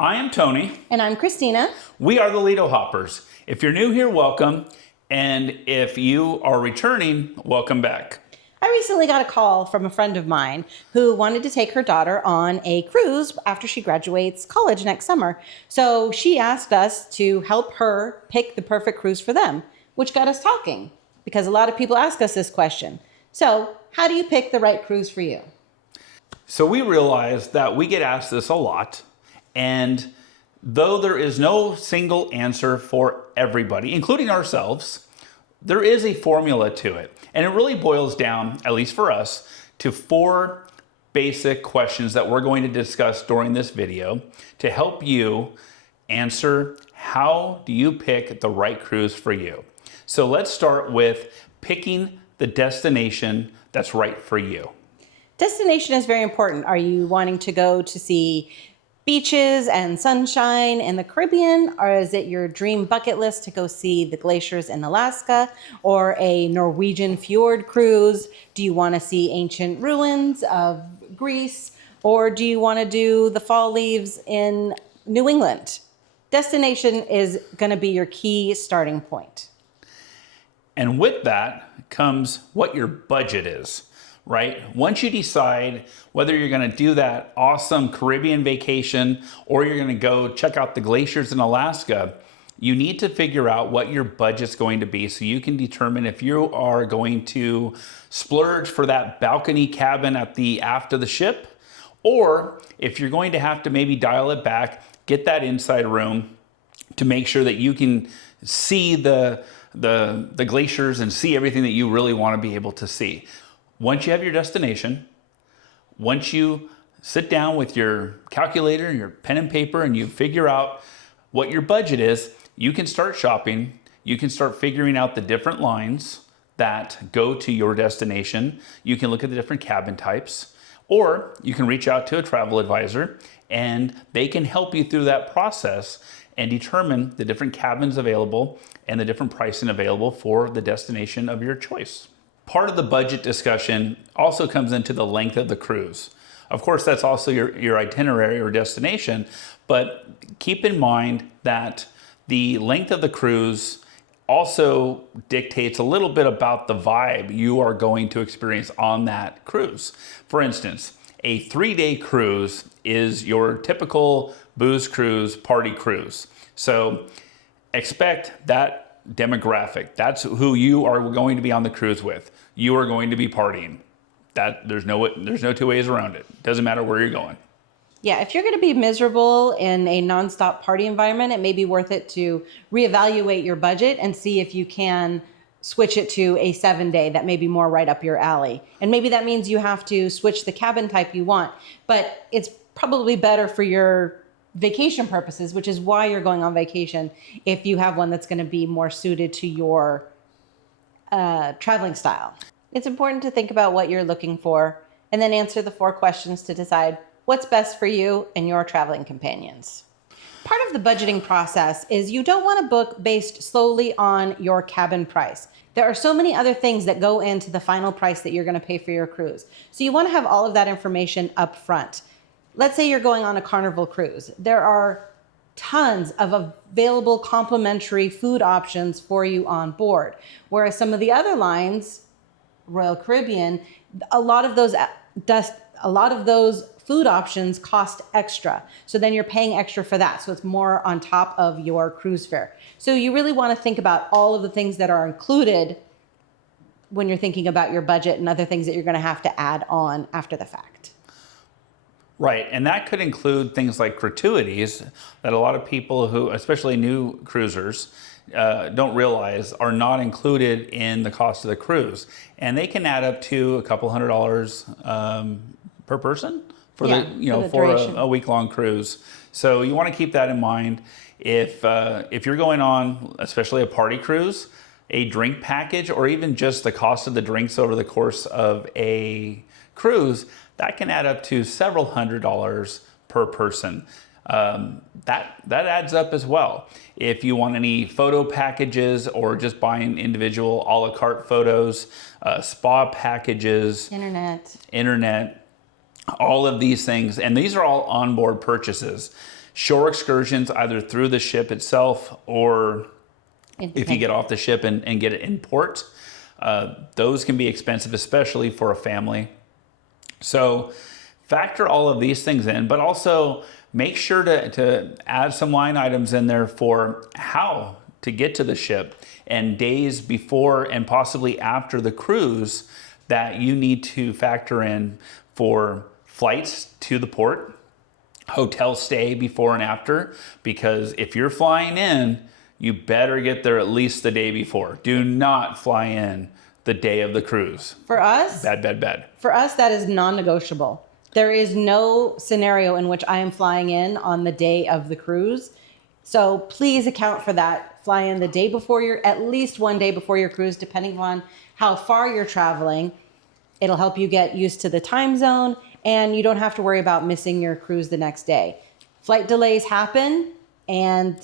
I am Tony. And I'm Christina. We are the Lido Hoppers. If you're new here, welcome. And if you are returning, welcome back. I recently got a call from a friend of mine who wanted to take her daughter on a cruise after she graduates college next summer. So she asked us to help her pick the perfect cruise for them, which got us talking because a lot of people ask us this question. So, how do you pick the right cruise for you? So we realized that we get asked this a lot. And though there is no single answer for everybody, including ourselves, there is a formula to it. And it really boils down, at least for us, to 4 basic questions that we're going to discuss during this video to help you answer how do you pick the right cruise for you. So let's start with picking the destination that's right for you. Destination is very important. Are you wanting to go to see beaches and sunshine in the Caribbean, or is it your dream bucket list to go see the glaciers in Alaska or a Norwegian fjord cruise? Do you want to see ancient ruins of Greece, or do you want to do the fall leaves in New England? Destination is going to be your key starting point. And with that comes what your budget is. Right? Once you decide whether you're going to do that awesome Caribbean vacation or you're going to go check out the glaciers in Alaska, you need to figure out what your budget's going to be so you can determine if you are going to splurge for that balcony cabin at the aft of the ship, or if you're going to have to maybe dial it back, get that inside room to make sure that you can see the glaciers and see everything that you really want to be able to see. Once you have your destination, once you sit down with your calculator and your pen and paper and you figure out what your budget is, you can start shopping. You can start figuring out the different lines that go to your destination. You can look at the different cabin types, or you can reach out to a travel advisor and they can help you through that process and determine the different cabins available and the different pricing available for the destination of your choice. Part of the budget discussion also comes into the length of the cruise. Of course, that's also your itinerary or destination, but keep in mind that the length of the cruise also dictates a little bit about the vibe you are going to experience on that cruise. For instance, a 3-day cruise is your typical booze cruise, party cruise. So expect that demographic. That's who you are going to be on the cruise with. You are going to be partying. There's no two ways around it. Doesn't matter where you're going. Yeah, if you're going to be miserable in a nonstop party environment, it may be worth it to reevaluate your budget and see if you can switch it to a 7-day that may be more right up your alley. And maybe that means you have to switch the cabin type you want, but it's probably better for your vacation purposes, which is why you're going on vacation, if you have one that's going to be more suited to your traveling style. It's important to think about what you're looking for and then answer the 4 questions to decide what's best for you and your traveling companions. Part of the budgeting process is you don't want to book based solely on your cabin price. There are so many other things that go into the final price that you're going to pay for your cruise. So you want to have all of that information up front. Let's say you're going on a Carnival cruise. There are tons of available complimentary food options for you on board. Whereas some of the other lines, Royal Caribbean, a lot of those food options cost extra. So then you're paying extra for that. So it's more on top of your cruise fare. So you really want to think about all of the things that are included when you're thinking about your budget and other things that you're going to have to add on after the fact. Right, and that could include things like gratuities that a lot of people who, especially new cruisers, don't realize are not included in the cost of the cruise. And they can add up to a couple $100 per person for a week-long cruise. So you want to keep that in mind. If you're going on, especially a party cruise, a drink package, or even just the cost of the drinks over the course of a cruise, that can add up to several $100s per person. That adds up as well. If you want any photo packages or just buying individual a la carte photos, spa packages, internet, all of these things, and these are all onboard purchases. Shore excursions, either through the ship itself or if you get off the ship and get it in port, those can be expensive, especially for a family. So factor all of these things in, but also make sure to add some line items in there for how to get to the ship and days before and possibly after the cruise that you need to factor in for flights to the port, hotel stay before and after, because if you're flying in, you better get there at least the day before. Do not fly in the day of the cruise. For us, Bad. For us, that is non-negotiable. There is no scenario in which I am flying in on the day of the cruise. So please account for that. Fly in the day before at least one day before your cruise, depending on how far you're traveling. It'll help you get used to the time zone, and you don't have to worry about missing your cruise the next day. Flight delays happen, and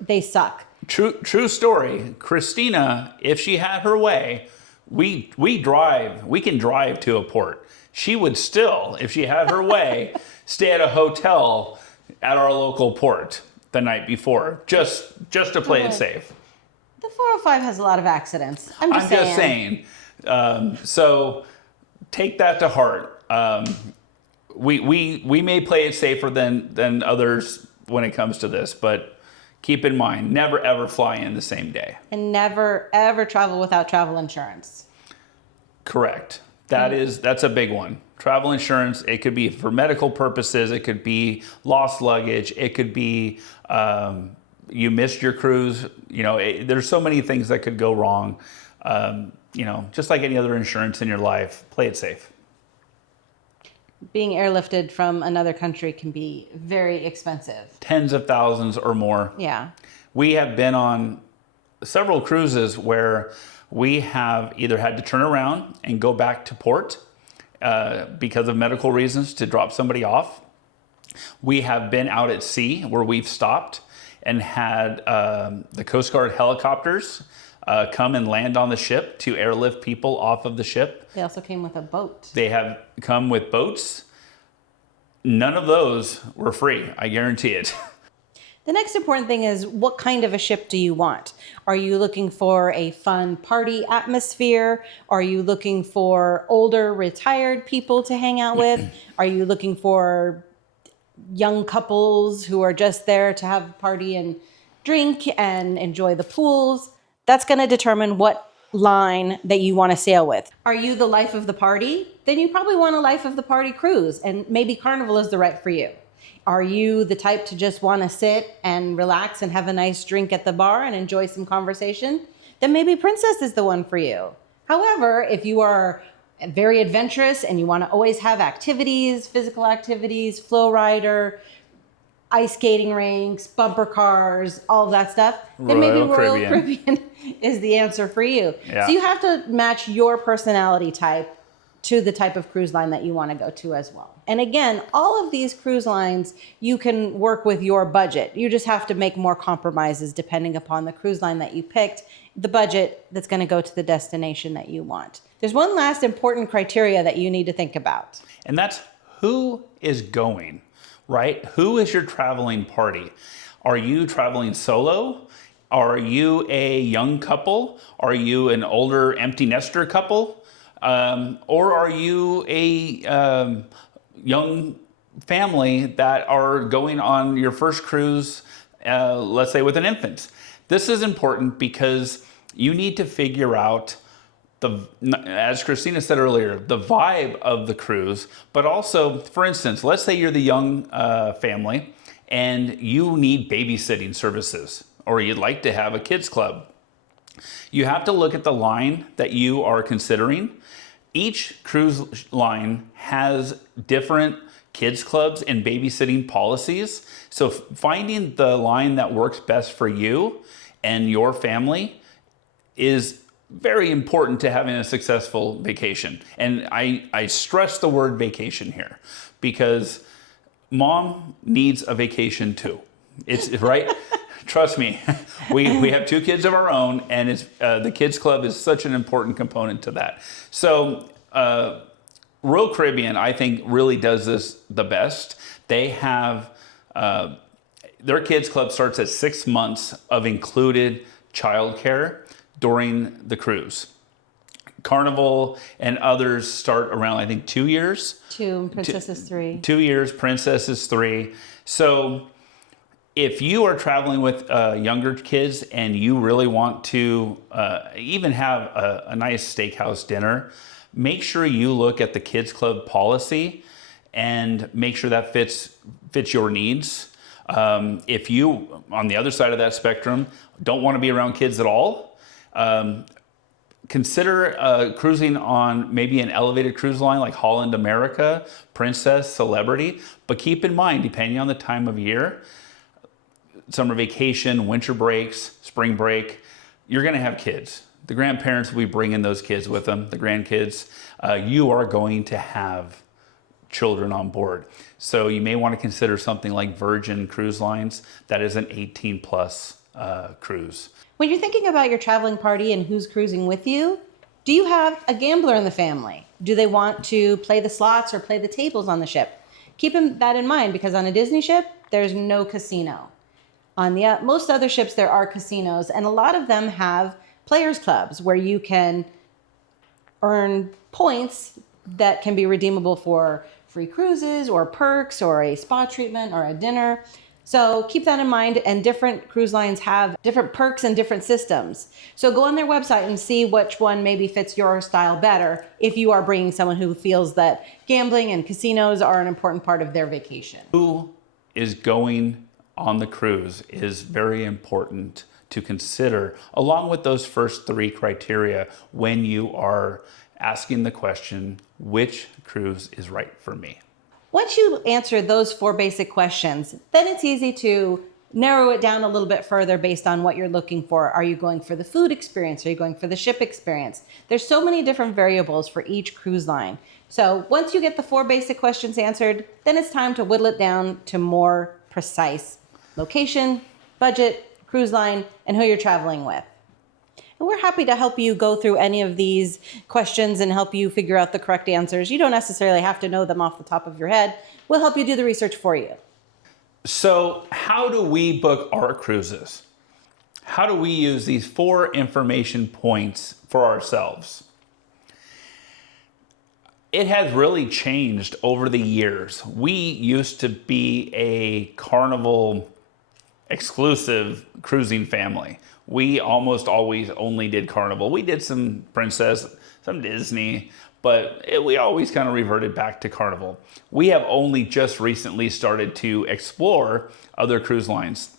they suck. True story. Christina, if she had her way, we can drive to a port. She would still, if she had her way, stay at a hotel at our local port the night before, just to play it safe. The 405 has a lot of accidents. I'm just saying. So take that to heart. We may play it safer than others when it comes to this, but keep in mind, never ever fly in the same day. And never ever travel without travel insurance. Correct. That's a big one. Travel insurance, it could be for medical purposes, it could be lost luggage, it could be you missed your cruise. There's so many things that could go wrong. Just like any other insurance in your life, play it safe. Being airlifted from another country can be very expensive. Tens of thousands or more. Yeah. We have been on several cruises where we have either had to turn around and go back to port because of medical reasons to drop somebody off. We have been out at sea where we've stopped and had the Coast Guard helicopters come and land on the ship to airlift people off of the ship. They also came with a boat. They have come with boats. None of those were free, I guarantee it. The next important thing is, what kind of a ship do you want? Are you looking for a fun party atmosphere? Are you looking for older retired people to hang out with? Are you looking for young couples who are just there to have a party and drink and enjoy the pools? That's going to determine what line that you want to sail with. Are you the life of the party? Then you probably want a life of the party cruise, and maybe Carnival is the right for you. Are you the type to just want to sit and relax and have a nice drink at the bar and enjoy some conversation? Then maybe Princess is the one for you. However, if you are very adventurous and you want to always have activities, physical activities, flow rider, ice skating rinks, bumper cars, all of that stuff, then maybe Royal Caribbean is the answer for you. Yeah. So you have to match your personality type to the type of cruise line that you want to go to as well. And again, all of these cruise lines, you can work with your budget. You just have to make more compromises depending upon the cruise line that you picked, the budget that's going to go to the destination that you want. There's one last important criteria that you need to think about. And that's who is going, right? Who is your traveling party? Are you traveling solo? Are you a young couple? Are you an older empty nester couple? Or are you a young family that are going on your first cruise, let's say with an infant? This is important because you need to figure out as Christina said earlier, the vibe of the cruise, but also, for instance, let's say you're the young family and you need babysitting services, or you'd like to have a kids club. You have to look at the line that you are considering. Each cruise line has different kids clubs and babysitting policies. So finding the line that works best for you and your family is very important to having a successful vacation. And I stress the word vacation here because mom needs a vacation too. It's right. Trust me, we have 2 kids of our own, and it's the kids club is such an important component to that. So Royal Caribbean, I think, really does this the best. They have their kids club starts at 6 months of included childcare during the cruise. Carnival and others start around, I think, 2 years. Two, Princess is 3. 2 years, Princess is 3. So if you are traveling with younger kids and you really want to even have a nice steakhouse dinner, make sure you look at the kids club policy and make sure that fits your needs. If you, on the other side of that spectrum, don't want to be around kids at all, consider cruising on maybe an elevated cruise line like Holland America, Princess, Celebrity. But keep in mind, depending on the time of year, summer vacation, winter breaks, spring break, you're going to have kids. The grandparents will be bringing those kids with them, the grandkids. You are going to have children on board. So you may want to consider something like Virgin Cruise Lines. That is an 18 plus cruise. When you're thinking about your traveling party and who's cruising with you, do you have a gambler in the family? Do they want to play the slots or play the tables on the ship? Keep that in mind, because on a Disney ship, there's no casino. On the most other ships, there are casinos, and a lot of them have players clubs where you can earn points that can be redeemable for free cruises or perks or a spa treatment or a dinner. So keep that in mind, and different cruise lines have different perks and different systems. So go on their website and see which one maybe fits your style better if you are bringing someone who feels that gambling and casinos are an important part of their vacation. Who is going on the cruise is very important to consider, along with those first 3 criteria when you are asking the question, which cruise is right for me? Once you answer those 4 basic questions, then it's easy to narrow it down a little bit further based on what you're looking for. Are you going for the food experience? Are you going for the ship experience? There's so many different variables for each cruise line. So once you get the 4 basic questions answered, then it's time to whittle it down to more precise location, budget, cruise line, and who you're traveling with. And we're happy to help you go through any of these questions and help you figure out the correct answers. You don't necessarily have to know them off the top of your head. We'll help you do the research for you. So how do we book our cruises? How do we use these 4 information points for ourselves? It has really changed over the years. We used to be a Carnival exclusive cruising family. We almost always only did Carnival. We did some Princess, some Disney, but we always kind of reverted back to Carnival. We have only just recently started to explore other cruise lines,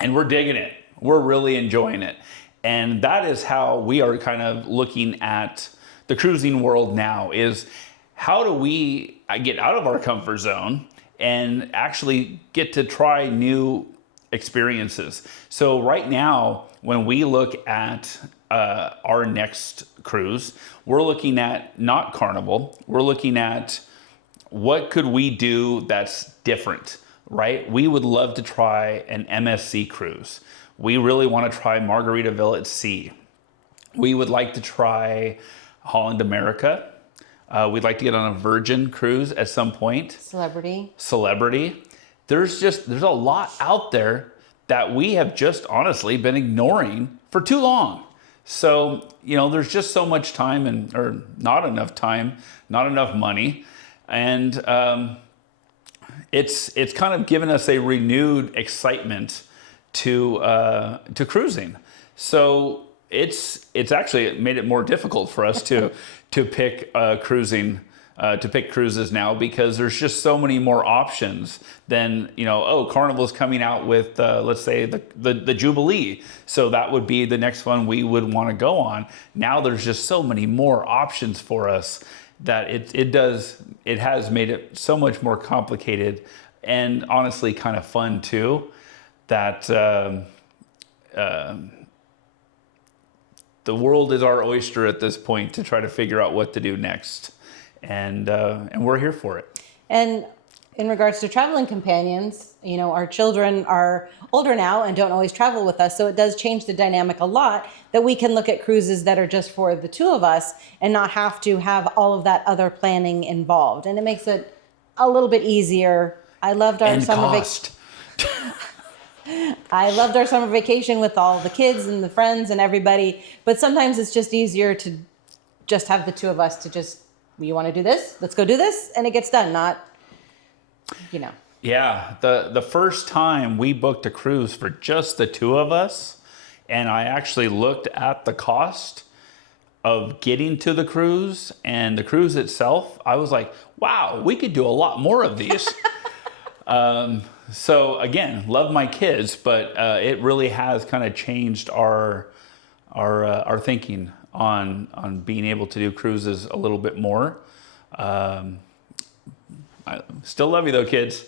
and we're digging it. We're really enjoying it. And that is how we are kind of looking at the cruising world now, is how do we get out of our comfort zone and actually get to try new experiences. So right now, when we look at our next cruise, we're looking at not Carnival. We're looking at what could we do that's different, right? We would love to try an MSC cruise. We really want to try Margaritaville at Sea. We would like to try Holland America. We'd like to get on a Virgin cruise at some point. Celebrity. There's a lot out there that we have just honestly been ignoring for too long. So, there's just so much time or not enough time, not enough money. And it's kind of given us a renewed excitement to cruising. So it's actually made it more difficult for us to pick cruises now, because there's just so many more options than, Carnival's coming out with, let's say the Jubilee. So that would be the next one we would want to go on. Now there's just so many more options for us that it has made it so much more complicated, and honestly kind of fun too, that the world is our oyster at this point to try to figure out what to do next. And we're here for it. And in regards to traveling companions, our children are older now and don't always travel with us. So it does change the dynamic a lot, that we can look at cruises that are just for the 2 of us and not have to have all of that other planning involved. And it makes it a little bit easier. I loved our and summer cost. I loved our summer vacation with all the kids and the friends and everybody, but sometimes it's just easier to just have the two of us to just, you want to do this? Let's go do this. And it gets done, not, you know. Yeah, the first time we booked a cruise for just the two of us, and I actually looked at the cost of getting to the cruise and the cruise itself, I was like, wow, we could do a lot more of these. So again, love my kids, but it really has kind of changed our thinking on being able to do cruises a little bit more. I still love you though, kids.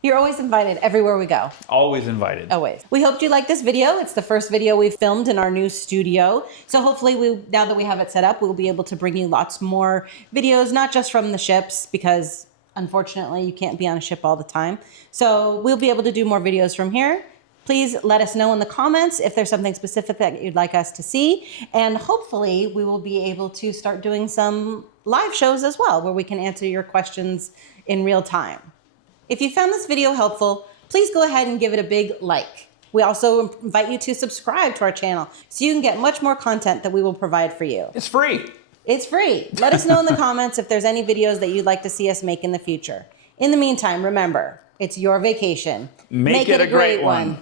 You're always invited everywhere we go. Always invited. Always. We hope you like this video. It's the first video we've filmed in our new studio. So hopefully now that we have it set up, we'll be able to bring you lots more videos, not just from the ships, because unfortunately you can't be on a ship all the time. So we'll be able to do more videos from here. Please let us know in the comments if there's something specific that you'd like us to see. And hopefully we will be able to start doing some live shows as well, where we can answer your questions in real time. If you found this video helpful, please go ahead and give it a big like. We also invite you to subscribe to our channel so you can get much more content that we will provide for you. It's free. It's free. Let us know in the comments if there's any videos that you'd like to see us make in the future. In the meantime, remember, it's your vacation. Make it a great one.